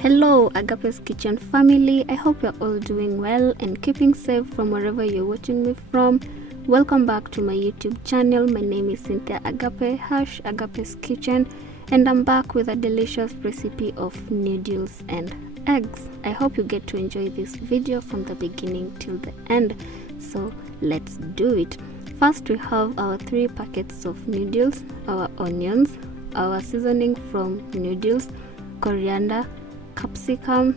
Hello Agape's Kitchen family, I hope you're all doing well and keeping safe from wherever you're watching me from. Welcome back to my YouTube channel. My name is Cynthia Agape, #Agape's Kitchen, and I'm back with a delicious recipe of noodles and eggs. I hope you get to enjoy this video from the beginning till the end, so let's do it. First, we have our 3 packets of noodles, our onions, our seasoning from noodles, coriander, capsicum,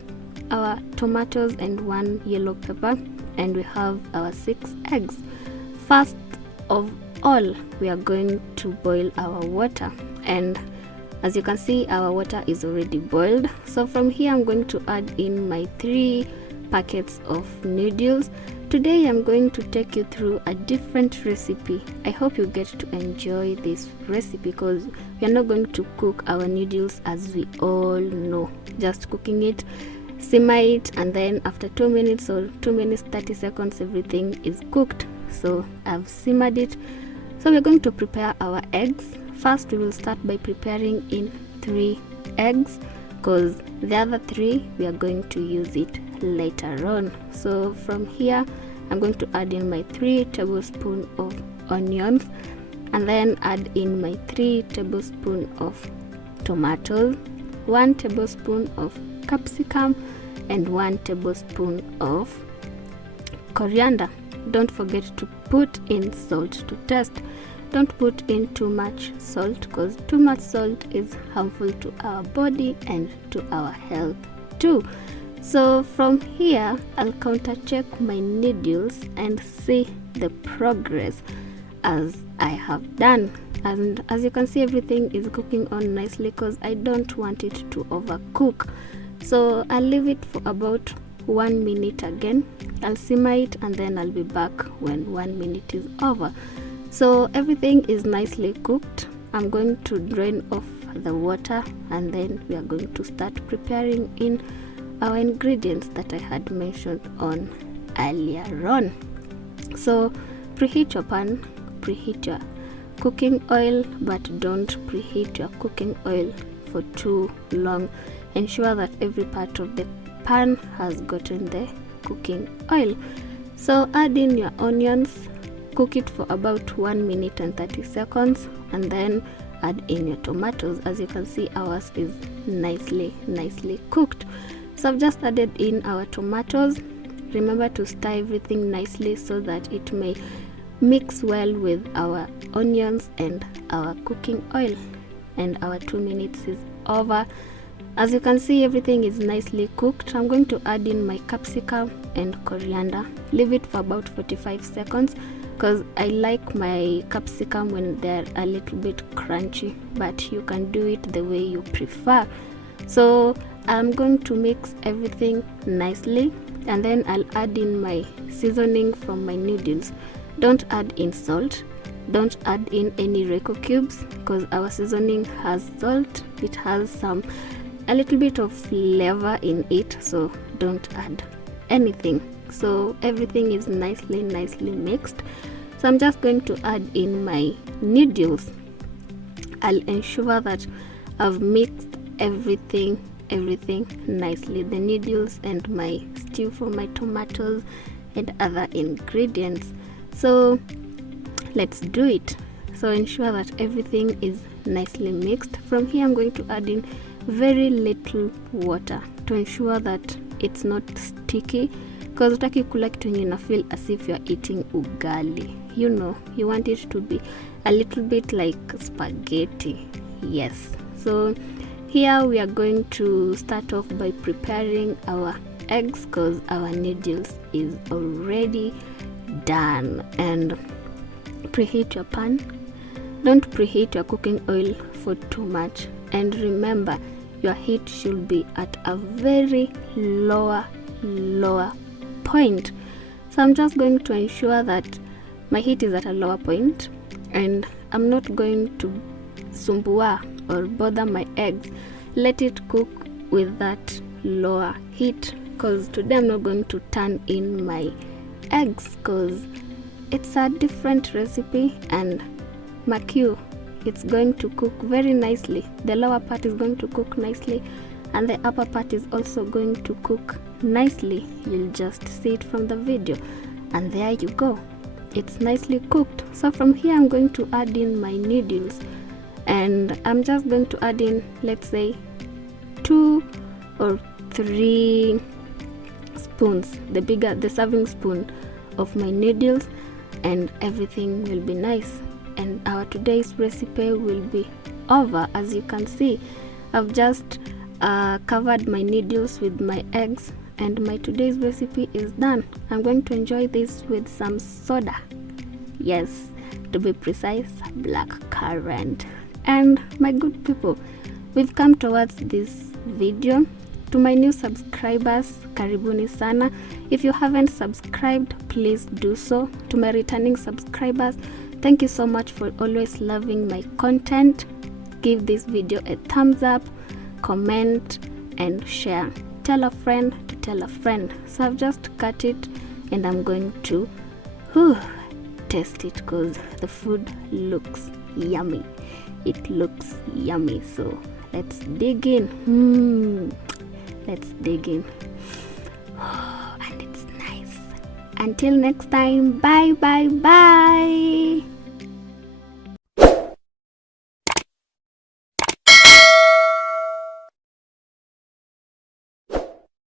our tomatoes and 1 yellow pepper, and we have our 6 eggs. First of all, we are going to boil our water, and as you can see, our water is already boiled. So from here I'm going to add in my 3 packets of noodles. Today I'm going to take you through a different recipe. I hope you get to enjoy this recipe because we are not going to cook our noodles as we all know, just cooking it, simmer it, and then after 2 minutes or 2 minutes 30 seconds everything is cooked. So I've simmered it. So we're going to prepare our eggs. First we will start by preparing in 3 eggs because the other 3 we are going to use it later on. So from here I'm going to add in my 3 tablespoons of onions, and then add in my 3 tablespoons of tomatoes, 1 tablespoon of capsicum, and 1 tablespoon of coriander. Don't forget to put in salt to taste. Don't put in too much salt because too much salt is harmful to our body and to our health too. So from here I'll counter check my noodles and see the progress as I have done. And as you can see, everything is cooking on nicely because I don't want it to overcook. So I'll leave it for about 1 minute again. I'll simmer it and then I'll be back when 1 minute is over. So everything is nicely cooked. I'm going to drain off the water and then we are going to start preparing in our ingredients that I had mentioned on earlier on. So preheat your pan, preheat your cooking oil, but don't preheat your cooking oil for too long. Ensure that every part of the pan has gotten the cooking oil. So add in your onions, cook it for about 1 minute and 30 seconds, and then add in your tomatoes. As you can see, ours is nicely cooked. So I've just added in our tomatoes. Remember to stir everything nicely so that it may mix well with our onions and our cooking oil. And our 2 minutes is over. As you can see, everything is nicely cooked. I'm going to add in my capsicum and coriander. Leave it for about 45 seconds because I like my capsicum when they're a little bit crunchy, but you can do it the way you prefer. So I'm going to mix everything nicely, and then I'll add in my seasoning from my noodles. Don't add in salt, don't add in any Royco cubes because our seasoning has salt. It has a little bit of flavor in it, so don't add anything. So everything is nicely mixed. So I'm just going to add in my noodles. I'll ensure that I've mixed everything nicely, the noodles and my stew for my tomatoes and other ingredients. So let's do it. So ensure that everything is nicely mixed. From here I'm going to add in very little water to ensure that it's not sticky, because utaki kula kitu yenye na feel as if you're eating ugali. You know, you want it to be a little bit like spaghetti. Yes. So here we are going to start off by preparing our eggs because our noodles is already done. And preheat your pan. Don't preheat your cooking oil for too much, and remember your heat should be at a very lower point. So I'm just going to ensure that my heat is at a lower point, and I'm not going to sumbua or bother my eggs. Let it cook with that lower heat because today I'm not going to turn in my eggs because it's a different recipe, and mark you, it's going to cook very nicely. The lower part is going to cook nicely and the upper part is also going to cook nicely. You'll just see it from the video, and there you go, it's nicely cooked. So from here I'm going to add in my noodles, and I'm just going to add in, let's say, 2 or 3 spoons, the serving spoon of my noodles, and everything will be nice. And our today's recipe will be over. As you can see, I've just covered my noodles with my eggs, and my today's recipe is done. I'm going to enjoy this with some soda. Yes, to be precise, black currant. And my good people, we've come towards this video. To my new subscribers, karibuni sana. If you haven't subscribed, please do so. To my returning subscribers, thank you so much for always loving my content. Give this video a thumbs up, comment, and share. Tell a friend to tell a friend. So I've just cut it, and I'm going to taste it because the food looks yummy. It looks yummy. So let's dig in. Let's dig in. And it's nice. Until next time, bye.